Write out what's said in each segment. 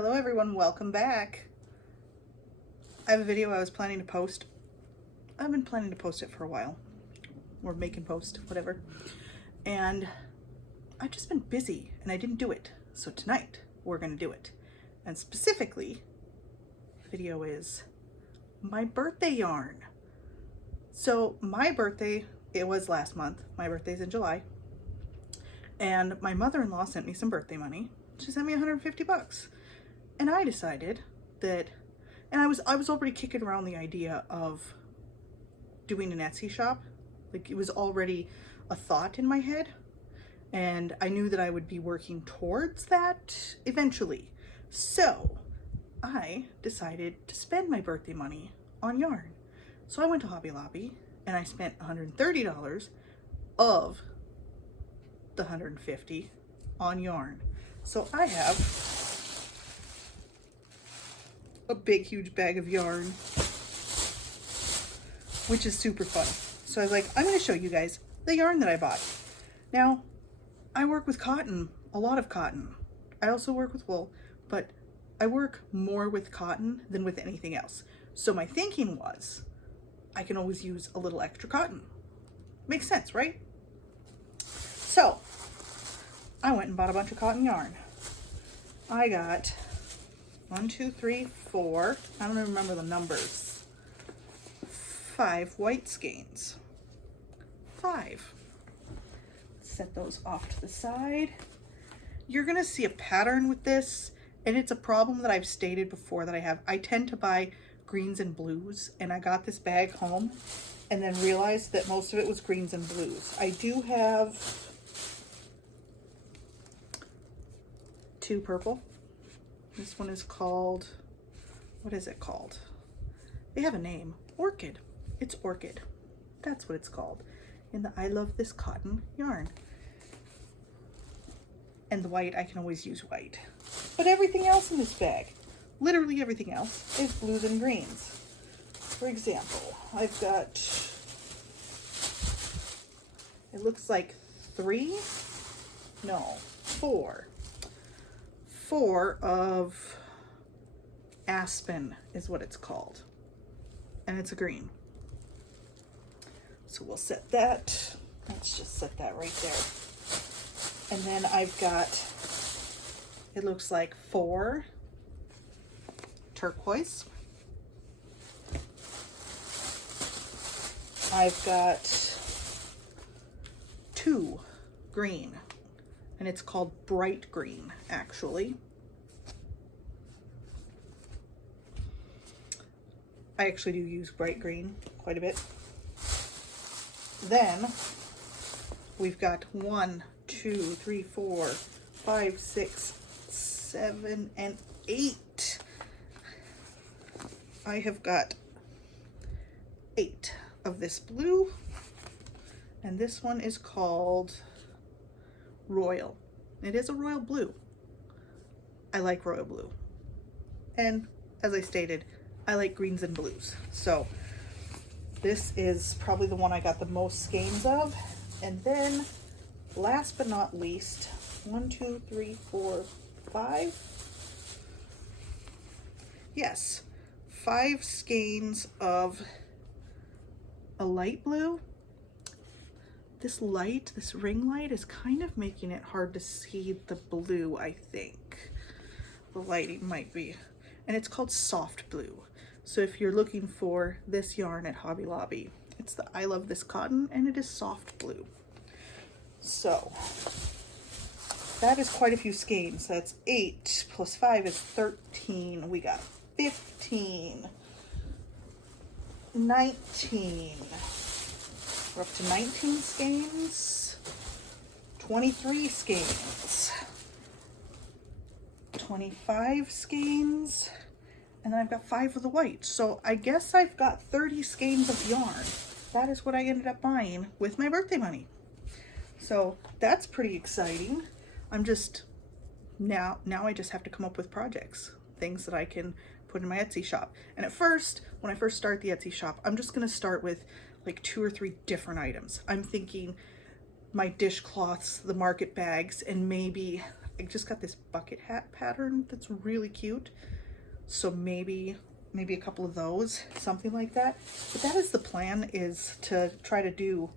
Hello everyone, welcome back. I have a video I was planning to post. I've been planning to post it for a while. Or make and post, whatever. And I've just been busy and I didn't do it. So tonight we're gonna do it. And specifically, the video is my birthday yarn. So my birthday, it was last month. My birthday's in July. And my mother-in-law sent me some birthday money. She sent me 150 bucks. And I decided that, and I was already kicking around the idea of doing an Etsy shop. Like, it was already a thought in my head. And I knew that I would be working towards that eventually. So I decided to spend my birthday money on yarn. So I went to Hobby Lobby and I spent $130 of the 150 on yarn. So I have a big huge bag of yarn, which is super fun. So I was like, I'm going to show you guys the yarn that I bought. Now, I work with cotton, a lot of cotton. I also work with wool, but I work more with cotton than with anything else. So my thinking was, I can always use a little extra cotton. Makes sense, right? So I went and bought a bunch of cotton yarn. I got 1, 2, 3, 4, I don't even remember the numbers, 5 white skeins. 5. Set those off to the side. You're gonna see a pattern with this, and it's a problem that I've stated before that I have. I tend to buy greens and blues, and I got this bag home and then realized that most of it was greens and blues. I do have 2 purple. This one is called, what is it called? They have a name. Orchid. It's Orchid. That's what it's called. In the I Love This Cotton yarn. And the white, I can always use white. But everything else in this bag, literally everything else, is blues and greens. For example, I've got, it looks like 4 of Aspen is what it's called. And it's a green. So we'll set that. Let's just set that right there. And then I've got, it looks like 4 turquoise. I've got 2 green. And it's called bright green, actually. I actually do use bright green quite a bit. Then we've got 1, 2, 3, 4, 5, 6, 7, and 8. I have got 8 of this blue, and this one is called Royal. It is a royal blue. I like royal blue. And as I stated, I like greens and blues. So this is probably the one I got the most skeins of. And then last but not least, 1, 2, 3, 4, 5. Yes, 5 skeins of a light blue. This light, this ring light, is kind of making it hard to see the blue, I think. The lighting might be. And it's called soft blue. So if you're looking for this yarn at Hobby Lobby, it's the I Love This Cotton, and it is soft blue. So that is quite a few skeins. That's 8 plus 5 is 13. We got 15, 19. We're up to 19 skeins, 23 skeins, 25 skeins, and then I've got 5 of the white. So I guess I've got 30 skeins of yarn. That is what I ended up buying with my birthday money. So that's pretty exciting. I'm just, now I just have to come up with projects, things that I can put in my Etsy shop. And at first, when I first start the Etsy shop, I'm just gonna start with like 2 or 3 different items. I'm thinking my dishcloths, the market bags, and maybe I just got this bucket hat pattern that's really cute. So maybe a couple of those, something like that. But that is the plan, is to try to do,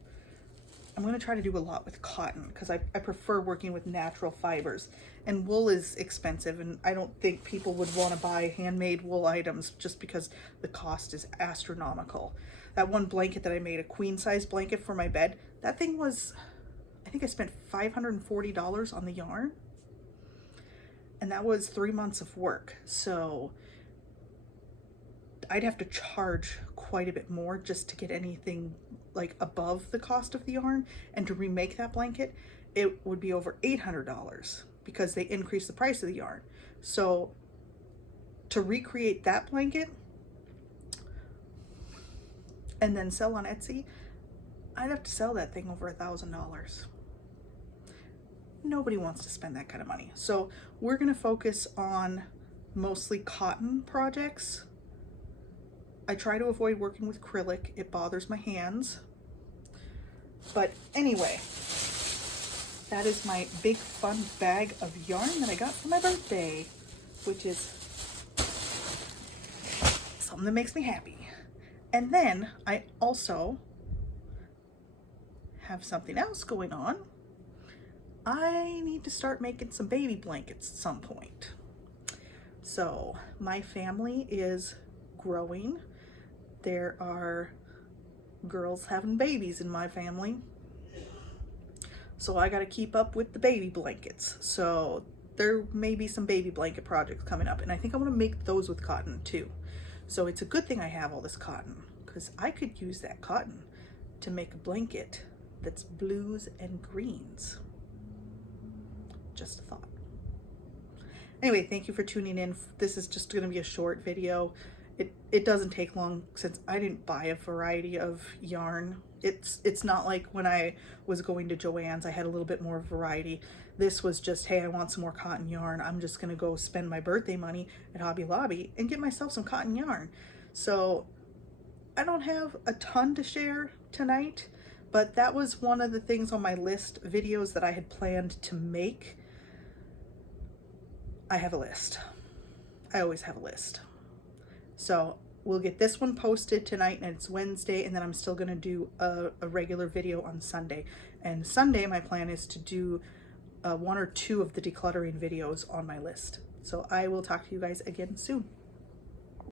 I'm going to try to do a lot with cotton because I prefer working with natural fibers. And wool is expensive, and I don't think people would want to buy handmade wool items just because the cost is astronomical. That one blanket that I made, a queen size blanket for my bed, that thing was, I think I spent $540 on the yarn. And that was 3 months of work. So I'd have to charge quite a bit more just to get anything like above the cost of the yarn. And to remake that blanket, it would be over $800 because they increased the price of the yarn. So to recreate that blanket and then sell on Etsy, I'd have to sell that thing over $1,000. Nobody wants to spend that kind of money. So we're going to focus on mostly cotton projects. I try to avoid working with acrylic. It bothers my hands. But anyway, that is my big fun bag of yarn that I got for my birthday, which is something that makes me happy. And then I also have something else going on. I need to start making some baby blankets at some point. So my family is growing. There are girls having babies in my family. So I got to keep up with the baby blankets. So there may be some baby blanket projects coming up, and I think I want to make those with cotton too. So it's a good thing I have all this cotton, because I could use that cotton to make a blanket that's blues and greens. Just a thought. Anyway, thank you for tuning in. This is just going to be a short video. It doesn't take long since I didn't buy a variety of yarn. It's not like when I was going to Joann's, I had a little bit more variety. This was just, hey, I want some more cotton yarn. I'm just going to go spend my birthday money at Hobby Lobby and get myself some cotton yarn. So I don't have a ton to share tonight, but that was one of the things on my list, videos that I had planned to make. I have a list. I always have a list. So we'll get this one posted tonight, and it's Wednesday, and then I'm still going to do a regular video on Sunday. And Sunday, my plan is to do 1 or 2 of the decluttering videos on my list. So I will talk to you guys again soon.